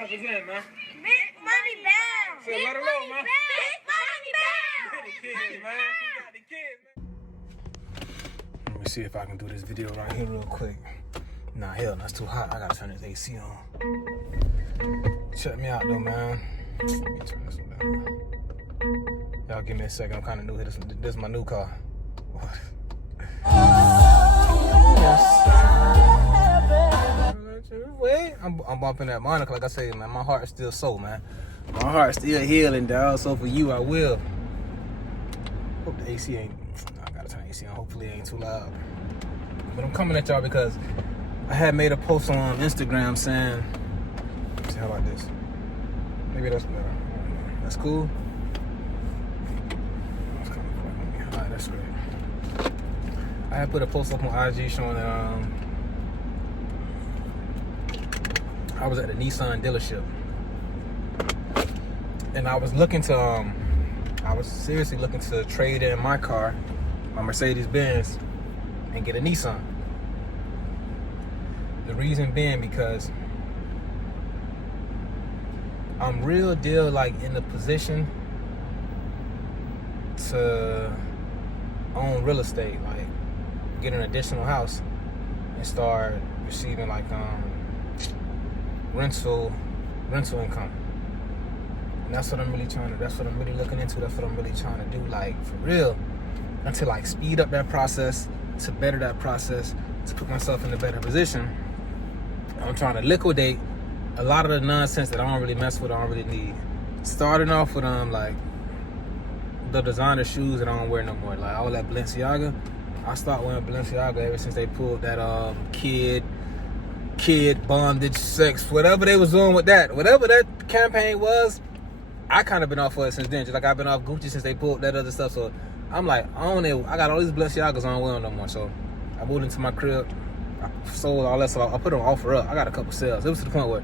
represent, man? Big money bound. So let her know, man. Big money bound. The kids, man. You got the kids, man. Let me see if I can do this video right here real quick. Nah, hell, that's too hot. I gotta turn this AC on. Check me out, though, man. Let me turn this one down. Y'all give me a second. I'm kind of new here. This is my new car. Wait, I'm bumping that Monica. Like I say, man, my heart's still sore, man. My heart's still healing, dog. So for you, I will. Hope the AC ain't. I gotta turn the AC on. Hopefully, it ain't too loud. But I'm coming at y'all because I had made a post on Instagram saying, let's see, how about this? Maybe that's better. That's cool. That's kind of cool. All right, that's great. I had put a post up on IG showing that I was at the Nissan dealership, and I was looking to I was seriously looking to trade in my car, my Mercedes Benz, and get a Nissan. The reason being because I'm real deal like in the position to own real estate, like get an additional house and start receiving like rental income. And that's what I'm really looking into. That's what I'm really trying to do, like for real, and to like speed up that process, to better that process, to put myself in a better position. I'm trying to liquidate a lot of the nonsense that I don't really mess with, I don't really need. Starting off with like the designer shoes that I don't wear no more, like all that Balenciaga. I started wearing Balenciaga ever since they pulled that kid bondage, sex, whatever they was doing with that. Whatever that campaign was, I kind of been off for it since then. Just like I've been off Gucci since they pulled that other stuff. So I'm like, I got all these Balenciagas I don't wear no more. So I moved into my crib. I sold all that stuff. I put them offer up. I got a couple sales. It was to the point where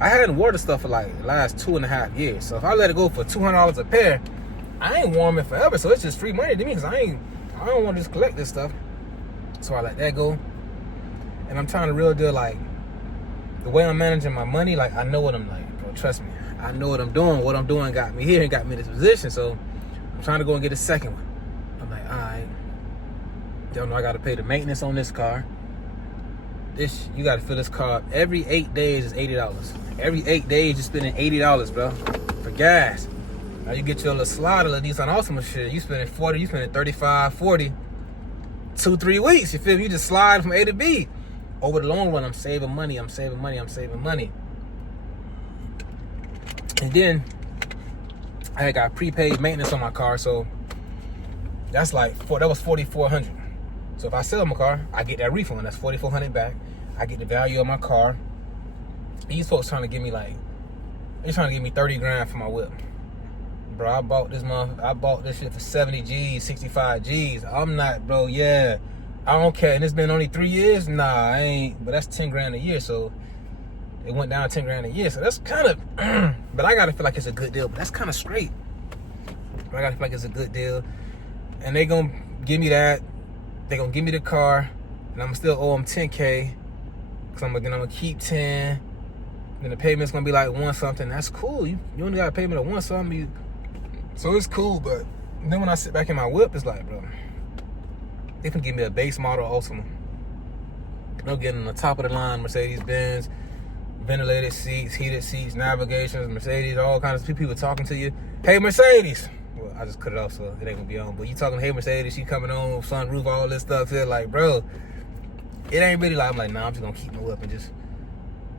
I hadn't worn the stuff for like the last 2.5 years. So if I let it go for $200 a pair, I ain't worn it forever. So it's just free money to me because I don't want to just collect this stuff. So I let that go. And I'm trying to real deal, like, the way I'm managing my money, like, I know what I'm like, bro. Trust me. I know what I'm doing. What I'm doing got me here and got me in this position. So I'm trying to go and get a second one. I'm like, all right. Y'all know I got to pay the maintenance on this car. You got to fill this car up. Every 8 days is $80. Every 8 days you're spending $80, bro, for gas. Now you get your little slider, little Nissan Altima shit. You spending 40, you spending 35, 40, 2-3 weeks. You feel me? You just slide from A to B. Over the long run, I'm saving money. I'm saving money. And then I got prepaid maintenance on my car, so that's like that was $4,400. So if I sell my car, I get that refund. That's $4,400 back. I get the value of my car. These folks trying to give me they're trying to give me 30 grand for my whip. Bro, I bought this shit for 70 G's, 65 G's. I'm not, bro, yeah. I don't care. And it's been only 3 years? Nah, I ain't. But that's 10 grand a year, so it went down 10 grand a year. So that's kind of, but I gotta feel like it's a good deal. But that's kind of straight. I gotta feel like it's a good deal. And they gonna give me that. They gonna give me the car. And I'm still owe them 10K. Cause I'm gonna keep 10. Then the payment's gonna be like 1 something. That's cool. You only got a payment of 1 something. So it's cool, but then when I sit back in my whip, it's like, bro, they can give me a base model Ultima. They'll get on the top of the line Mercedes Benz, ventilated seats, heated seats, navigations, Mercedes, all kinds of people talking to you. Hey, Mercedes. Well, I just cut it off, so it ain't gonna be on. But you talking, hey, Mercedes, she coming on, sunroof, all this stuff here. Like, bro, it ain't really like, I'm like, nah, I'm just gonna keep my whip and just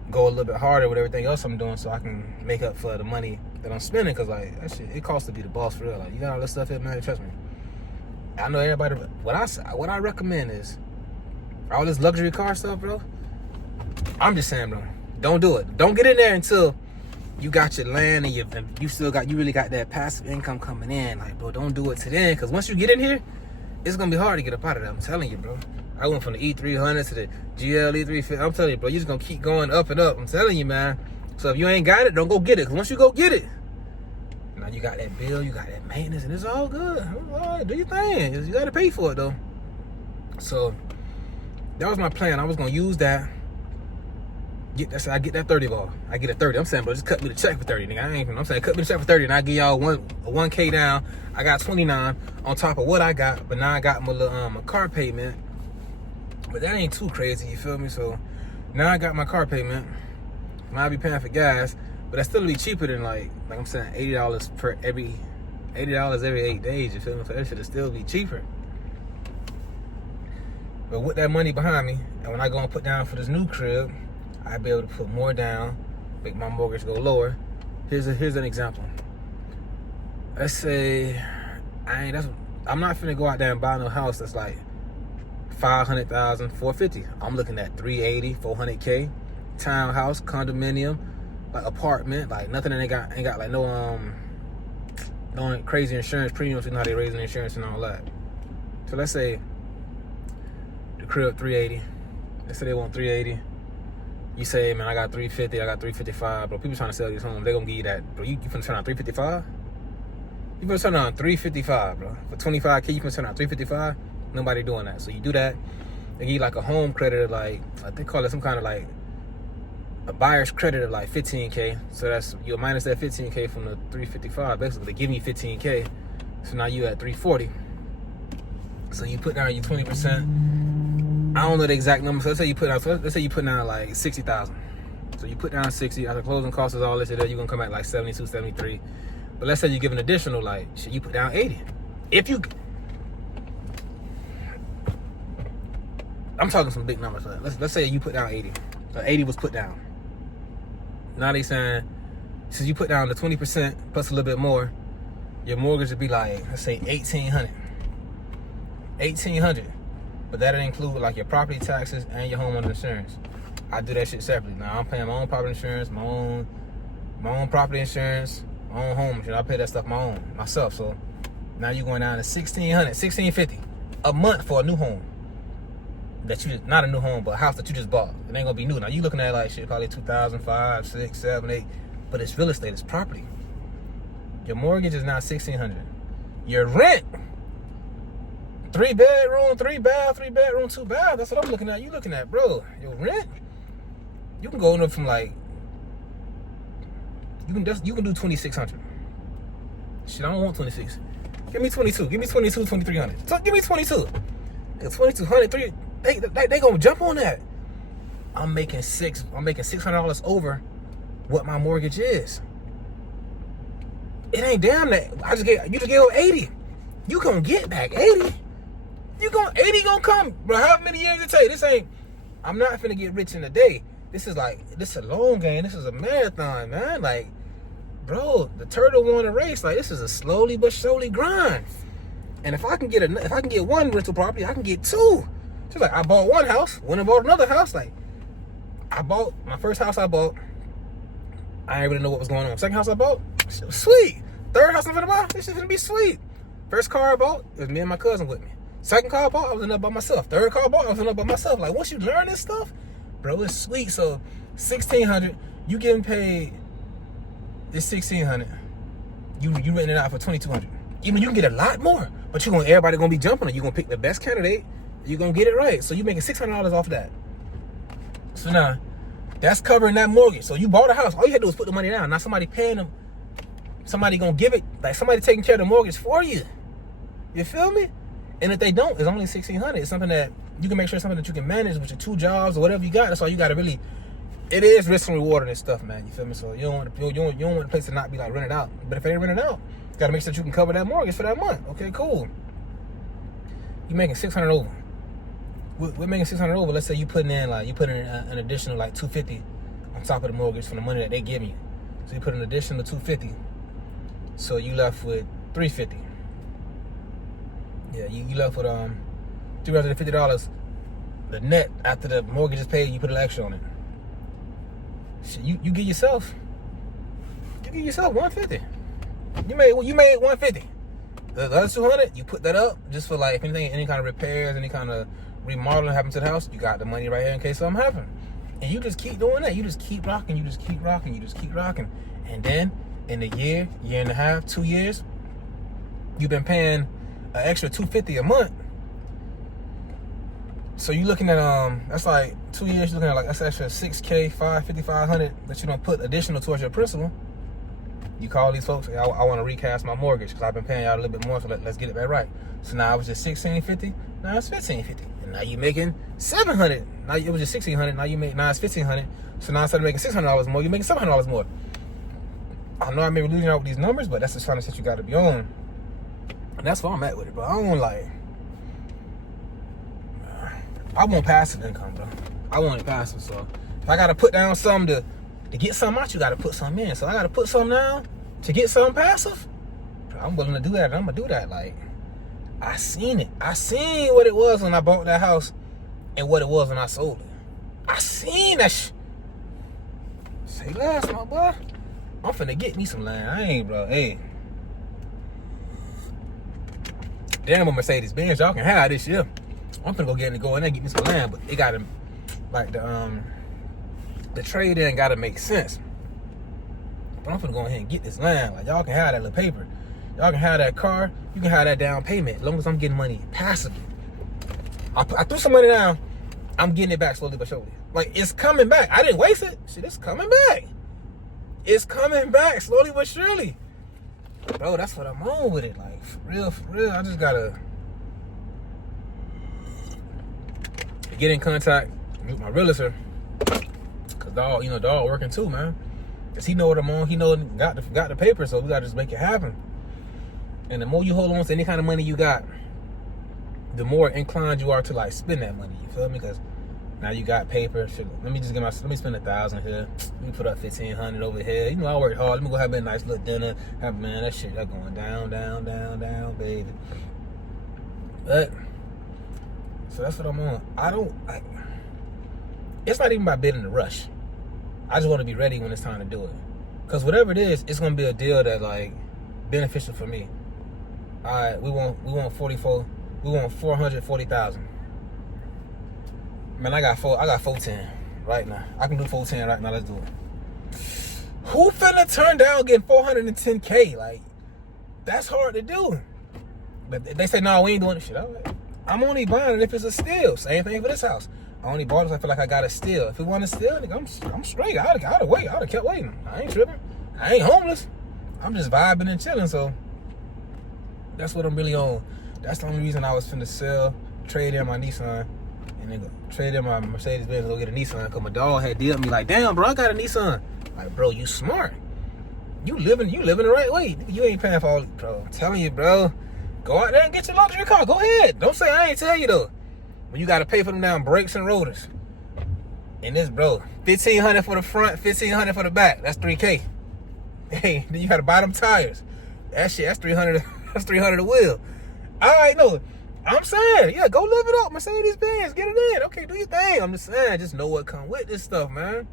go a little bit harder with everything else I'm doing so I can make up for the money that I'm spending. Cause like, that shit, it costs to be the boss for real. Like, you got all this stuff here, man, trust me. I know everybody, what I recommend is all this luxury car stuff, bro. I'm just saying, bro, don't do it. Don't get in there until you got your land and you really got that passive income coming in. Like, bro, don't do it to then. Cause once you get in here, it's gonna be hard to get up out of that. I'm telling you, bro. I went from the E300 to the GL E350. I'm telling you, bro, you're just gonna keep going up and up. I'm telling you, man. So if you ain't got it, don't go get it. Cause once you go get it, now you got that bill, you got that maintenance, and it's all good. All right, do your thing. You gotta pay for it though. So that was my plan. I was gonna use that I get that 30 ball. I get a 30. I'm saying, bro, just cut me the check for 30, nigga. I'm saying, cut me the check for 30, and I give y'all a 1K down. I got 29 on top of what I got, but now I got my little my car payment. But that ain't too crazy, you feel me? So now I got my car payment. Might be paying for gas, but that still be cheaper than like I'm saying, $80 every 8 days. You feel me? So that should still be cheaper. But with that money behind me, and when I go and put down for this new crib, I'll be able to put more down, make my mortgage go lower. Here's an example. Let's say I'm not finna go out there and buy no house that's like $500,000, $450,000. I'm looking at $380,000, $400K, townhouse, condominium, like apartment, like nothing that ain't got like no crazy insurance premiums. You know how they raising insurance and all that. So let's say the crib $380,000. Let's say they want $380,000. You say, man, I got $350,000, I got $355,000, bro. People trying to sell these homes, they gonna give you that, bro. You finna turn on $355,000? You finna turn on $355,000, bro. For $25K, you finna turn on $355,000? Nobody doing that. So you do that, they give you like a home credit of like, they call it some kind of like a buyer's credit of like $15K. So that's, you'll minus that $15K from the $355,000. Basically, they give you $15K. So now you at $340,000. So you put down your 20%. I don't know the exact number. So let's say you put down like $60,000. So you put down 60 after closing costs is all this shit. You're gonna come at like 72, 73. But let's say you give an additional like shit, you put down 80. If you, I'm talking some big numbers. Let's say you put down 80. 80 was put down. Now they saying since you put down the 20% plus a little bit more, your mortgage would be like, let's say $1,800. But that'll include like your property taxes and your homeowner insurance. I do that shit separately. Now I'm paying my own property insurance, my own property insurance, my own home insurance. I pay that stuff myself. So now you're going down to $1,600, $1,650 a month for a new home. Not a new home, but a house that you just bought. It ain't gonna be new. Now you looking at like shit, probably 2005, 6, 7, 8. But it's real estate, it's property. Your mortgage is now $1,600. Your rent, 3 bedroom, 3 bath, 3 bedroom, 2 bath. That's what I'm looking at. You looking at, bro? Your rent, you can go in from like, you can do $2,600. Shit, I don't want 26. Give me 22. Give me 22, 2,300. So give me 22. 2,200, 3. They gonna jump on that. I'm making $600 over what my mortgage is. It ain't damn that. You just gave 80. You gonna get back 80. 80 gonna come, bro. How many years it take? I'm not finna get rich in a day. This is a long game. This is a marathon, man. Like, bro, the turtle won a race. Like, this is a slowly but surely grind. And if I can get one rental property, I can get 2. Just like I bought one house, went and bought another house. Like, I bought my first house. I didn't really know what was going on. Second house I bought, shit was sweet. Third house I'm gonna buy, this shit's gonna be sweet. First car I bought, it was me and my cousin with me. Second car I bought, I was in there by myself. Third car I bought, I was in there by myself. Like, once you learn this stuff, bro, it's sweet. So $1,600, you getting paid. It's $1,600. You renting it out for $2,200. Even you can get a lot more, but everybody gonna be jumping on. You gonna pick the best candidate. You're gonna get it right. So you making $600 off of that. So now that's covering that mortgage. So you bought a house. All you had to do was put the money down. Now somebody paying them. Somebody gonna give it. Like, somebody taking care of the mortgage for you. You feel me? And if they don't, it's only $1,600. It's something that you can make sure it's something that you can manage with your 2 jobs or whatever you got. That's all you got to really. It is risk and reward in this stuff, man. You feel me? So you don't want the place to not be like rented out. But if it ain't rented out, you got to make sure that you can cover that mortgage for that month. Okay, cool. You making $600 over. We're making $600 over. Let's say you putting in an additional like $250 on top of the mortgage from the money that they give you. So you put an additional $250. So you left with $350. Yeah, you left with $350. The net after the mortgage is paid, you put an extra on it. Shit, you give yourself $150. You made $150. The other $200, you put that up just for like if anything, any kind of repairs, any kind of remodeling happens to the house, you got the money right here in case something happens. And you just keep doing that. You just keep rocking. You just keep rocking. You just keep rocking. And then in a year and a half, 2 years, you've been paying an extra $250 a month. So you looking at that's like 2 years. You're looking at like that's extra $6K, $5,500 that you don't put additional towards your principal. You call these folks. I want to recast my mortgage because I've been paying y'all a little bit more. So let's get it back right. So now it was just $1,650. Now it's $1,550. And now you're making $700. Now it was just $1,600. Now it's $1,500. So now instead of making $600 more, you're making $700 more. I know I may be losing out with these numbers, but that's the kind of shit you got to be on. And that's where I'm at with it, bro. I don't like. I want passive income, bro. I want it passive. So if I got to put down something to get something out, you got to put something in. So I got to put something down to get something passive. I'm willing to do that, and I'm gonna do that. Like, I seen it. I seen what it was when I bought that house and what it was when I sold it. I seen that Say less, my boy. I'm finna get me some land. I ain't, bro. Hey. Damn, a Mercedes Benz. Y'all can have this year. I'm finna go in there and get me some land, but it gotta, like, the trade-in gotta make sense. But I'm finna go ahead and get this land. Like, y'all can have that little paper. Y'all can have that car. You can have that down payment. As long as I'm getting money passively. I threw some money down. I'm getting it back slowly but surely. Like, it's coming back. I didn't waste it. Shit, it's coming back. It's coming back slowly but surely. Bro, that's what I'm on with it. Like, for real. I just gotta get in contact with my realtor. Cause dog working too, man. Cause he know what I'm on. He know got the paper, so we gotta just make it happen. And the more you hold on to any kind of money you got, the more inclined you are to like spend that money. You feel me? Because now you got paper. Shit, let me spend $1,000 here. Let me put up $1,500 over here. You know I worked hard. Let me go have a nice little dinner. Man, that shit that going down, baby. But so that's what I'm on. It's not even about bidding the rush. I just want to be ready when it's time to do it. Cause whatever it is, it's gonna be a deal that like beneficial for me. All right, we want 44. We want 440,000. Man, I got 410 right now. I can do 410 right now. Let's do it. Who finna turn down getting 410K? Like, that's hard to do. But they say no, we ain't doing this shit. All right. I'm only buying it if it's a steal. Same thing for this house. I only bought it if I feel like I got a steal. If it wasn't a steal, nigga, I'm straight. I'd have kept waiting. I ain't tripping. I ain't homeless. I'm just vibing and chilling. So that's what I'm really on. That's the only reason I was finna trade in my Nissan, and then trade in my Mercedes Benz and go get a Nissan. Cause my dog had dealt me like, damn, bro, I got a Nissan. Like, bro, you smart. You living the right way. You ain't paying for all, bro. I'm telling you, bro. Go out there and get your luxury car. Go ahead. Don't say I ain't tell you though. When you gotta pay for them down brakes and rotors. And this, bro, $1,500 for the front, $1,500 for the back. That's $3K. Hey, then you gotta buy them tires. That shit, that's $300. That's $300 a wheel. All right, no, I'm saying, yeah, go live it up, Mercedes Benz, get it in. Okay, do your thing. I'm just saying, just know what come with this stuff, man.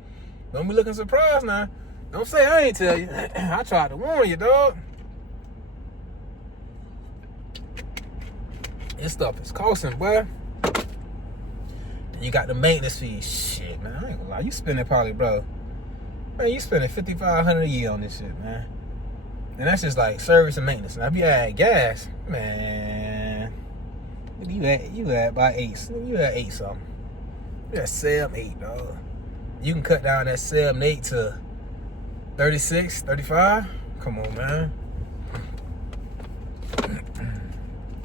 Don't be looking surprised now. Don't say I ain't tell you. I tried to warn you, dog. This stuff is costing, boy. Then you got the maintenance fees. Shit, man, I ain't gonna lie. You spending probably, bro. Man, you spending $5,500 a year on this shit, man. And that's just like service and maintenance. Now if you add gas, man, you add about 8. You add 8 something. You add 7, 8, dog. You can cut down that 7, 8 to 36, 35. Come on, man.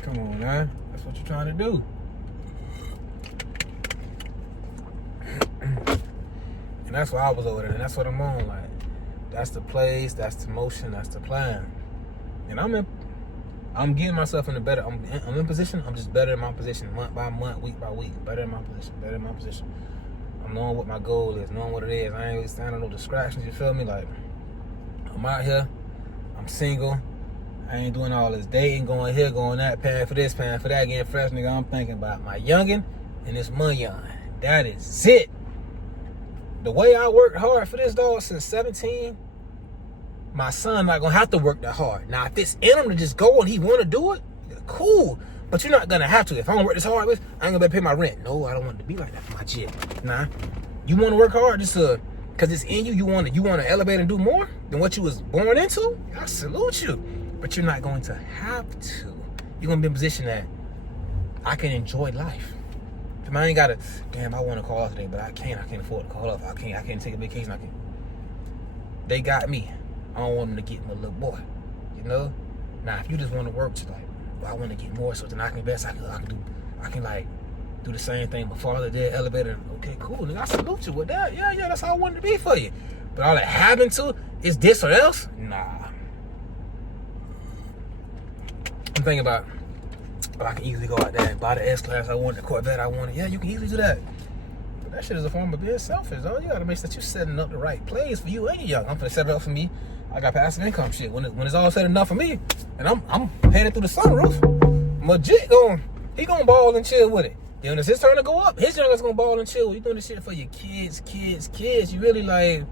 Come on, man. That's what you're trying to do. And that's why I was over there. And that's what I'm on. Like, that's the place, that's the motion, that's the plan. And I'm getting myself in a better, I'm in position, I'm just better in my position, month by month, week by week, better in my position. I'm knowing what my goal is, knowing what it is. I ain't really standing no distractions, you feel me? Like, I'm out here, I'm single, I ain't doing all this dating, going here, going that, paying for this, paying for that, getting fresh, nigga. I'm thinking about my youngin' and this munyon. That is it. The way I worked hard for this, dog, since 17, my son not gonna have to work that hard. Now, if it's in him to just go and he wanna do it, cool. But you're not gonna have to. If I don't work this hard, I ain't gonna be able to pay my rent. No, I don't want it to be like that for my kid. Nah, you wanna work hard just cause it's in you. You wanna elevate and do more than what you was born into. I salute you. But you're not going to have to. You're gonna be in a position that I can enjoy life. I ain't gotta, damn, I want to call off today, but I can't afford to call off. I can't take a vacation. They got me. I don't want them to get my little boy, you know? Now, if you just want to work to like, well, I want to get more so then I can invest, I can like do the same thing my father did, elevator. Okay, cool, nigga, I salute you with that. Yeah, that's how I wanted to be for you. But all that happened to is this or else? Nah. I'm thinking about, but I can easily go out there and buy the S-Class I want, the Corvette I wanted. Yeah, you can easily do that. But that shit is a form of being selfish, though. You gotta make sure that you're setting up the right plays for you and your young. I'm gonna set it up for me. I got passive income shit. When it's all said enough for me, and I'm headed through the sunroof, legit he gonna ball and chill with it. Then when it's his turn to go up, his youngest gonna ball and chill. You doing this shit for your kids. You really like.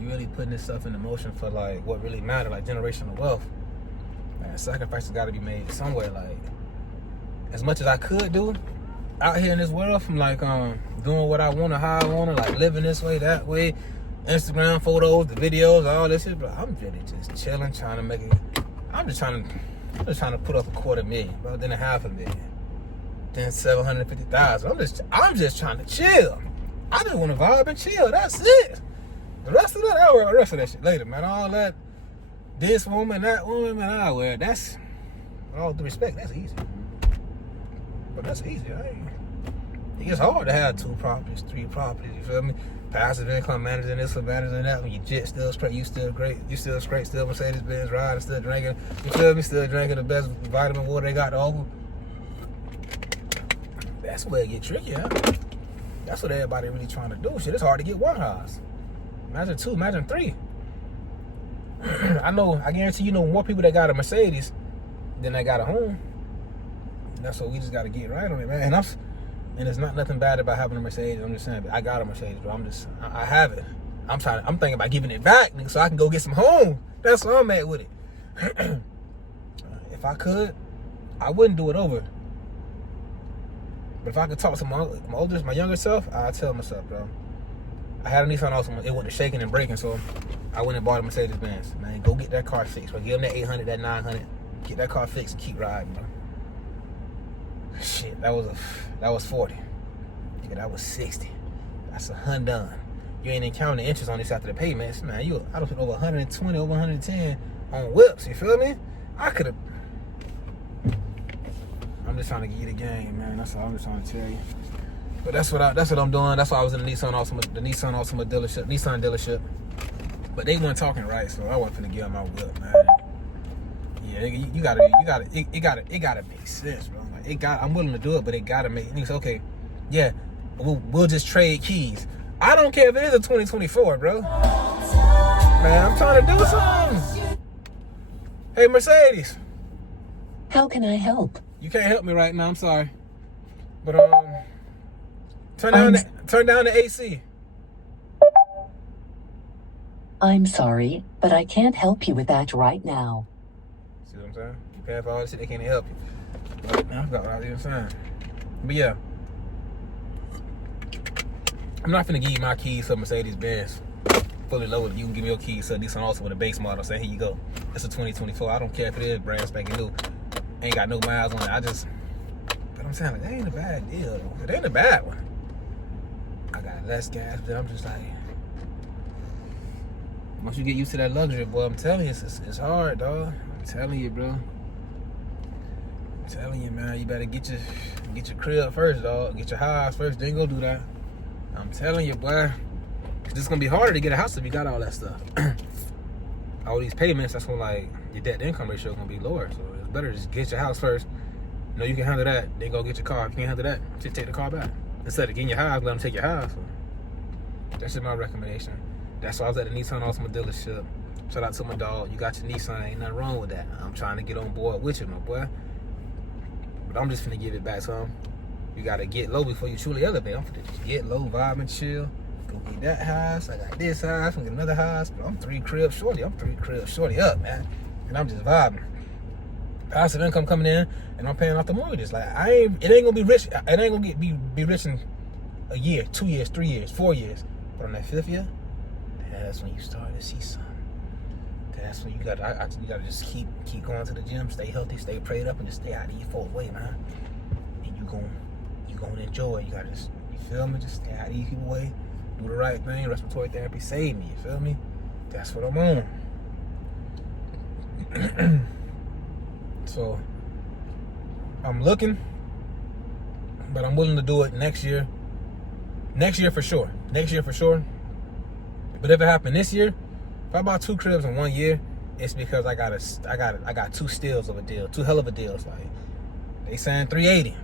You really putting this stuff into motion for like what really matter, like generational wealth. Man, sacrifices got to be made somewhere. Like, as much as I could do out here in this world, from like doing what I want to, how I want to, like living this way, that way, Instagram photos, the videos, all this shit. But I'm really just chilling, trying to make it. I'm just trying to put up $250,000, bro, then $500,000, then $750,000. I'm just trying to chill. I just want to vibe and chill. That's it. The rest of that, I'll wear the rest of that shit later, man. All that, this woman, that woman, man, I'll wear. That's, all due respect, that's easy. But that's easy. It gets hard to have 2 properties, 3 properties, you feel me? Passive income, managing this or managing that. When you jet still straight, you still great. You still straight, still Mercedes Benz riding, still drinking. You feel me? Still drinking the best vitamin water they got to offer. That's where it get tricky, huh? That's what everybody really trying to do. Shit, it's hard to get 1 house. Imagine 2, imagine 3. I guarantee you know more people that got a Mercedes than that got a home. That's what we just got to get right on it, man. And it's not nothing bad about having a Mercedes. I'm just saying, I got a Mercedes, but I have it. I'm thinking about giving it back, nigga, so I can go get some home. That's where I'm at with it. If I could, I wouldn't do it over. But if I could talk to my younger self, I'd tell myself, bro. I had a Nissan also, it went to shaking and breaking, so I went and bought a Mercedes Benz. Man, go get that car fixed, bro. Give them that 800, that 900. Get that car fixed and keep riding, bro. Shit, that was 40. Nigga, that was 60. That's $100. You ain't even counting the interest on this after the payments, man. I don't put over 120, over 110 on whips. You feel me? I could have. I'm just trying to give you the game, man. That's all I'm just trying to tell you. But that's what I'm doing. That's why I was in the Nissan Altima dealership. But they weren't talking right, so I wasn't finna give them my whip, man. Yeah, it gotta make sense, bro. Like, I'm willing to do it, but it gotta make. Niggas, okay, yeah, we'll just trade keys. I don't care if it is a 2024, bro. Man, I'm trying to do something. Hey, Mercedes. How can I help? You can't help me right now. I'm sorry, but turn down the AC. I'm sorry, but I can't help you with that right now. See what I'm saying? You pay for all this shit, they can't help you. But now I forgot what I was even saying. But yeah, I'm not finna give you my keys to Mercedes Benz fully loaded. You can give me your keys to a Nissan also with a base model. Say, here you go. It's a 2024. I don't care if it is brand spanking new. Ain't got no miles on it. But I'm saying, like, that ain't a bad deal, though. It ain't a bad one. I got less gas, but I'm just like, once you get used to that luxury, boy, I'm telling you, it's hard, dog. I'm telling you, bro. I'm telling you, man, you better get your crib first, dog. Get your house first, then go do that. I'm telling you, boy. It's gonna be harder to get a house if you got all that stuff. All these payments, that's when, like, your debt to income ratio is gonna be lower. So it's better to just get your house first. You know you can handle that, then go get your car. If you can't handle that, just take the car back. Instead of getting your house, let them take your house. So that's just my recommendation. That's why I was at the Nissan Altima dealership. Shout out to my dog. You got your Nissan, ain't nothing wrong with that. I'm trying to get on board with you, my boy. But I'm just finna give it back to him. You gotta get low before you truly elevate. I'm finna just get low, vibe, and chill. Go get that house. I got this house. I'm gonna get another house. But I'm 3 cribs shorty. I'm 3 cribs shorty up, man. And I'm just vibing. Passive income coming in, and I'm paying off the mortgages. Like, it ain't gonna be rich. It ain't gonna be rich in a year, 2 years, 3 years, 4 years. But on that 5th year, that's when you start to see something. That's when you gotta, you gotta just keep going to the gym, stay healthy, stay prayed up, and just stay out of these folks' way, man. And you gonna enjoy it. You gotta just, you feel me? Just stay out of these people's way, do the right thing. Respiratory therapy saved me. You feel me? That's what I'm on. So I'm looking, but I'm willing to do it next year. Next year for sure. Next year for sure. But if it happened this year, if I bought 2 cribs in 1 year, it's because I got 2 steals of a deal, 2 hell of a deals. Like they saying 380,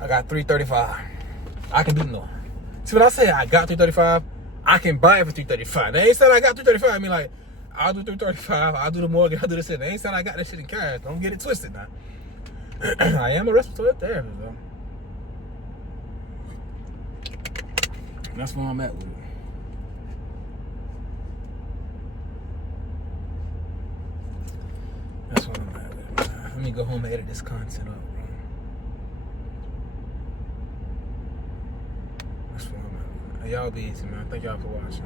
I got 335. I can do no. See what I say? I got 335. I can buy it for 335. They ain't said I got 335. I mean, like, I'll do 335. I'll do the mortgage. I'll do this shit. They ain't said I got that shit in cash. Don't get it twisted now. I am a respiratory therapist, though. That's where I'm at with it. That's where I'm at with it, man. Let me go home and edit this content up, bro. That's where I'm at. Hey, y'all be easy, man. Thank y'all for watching.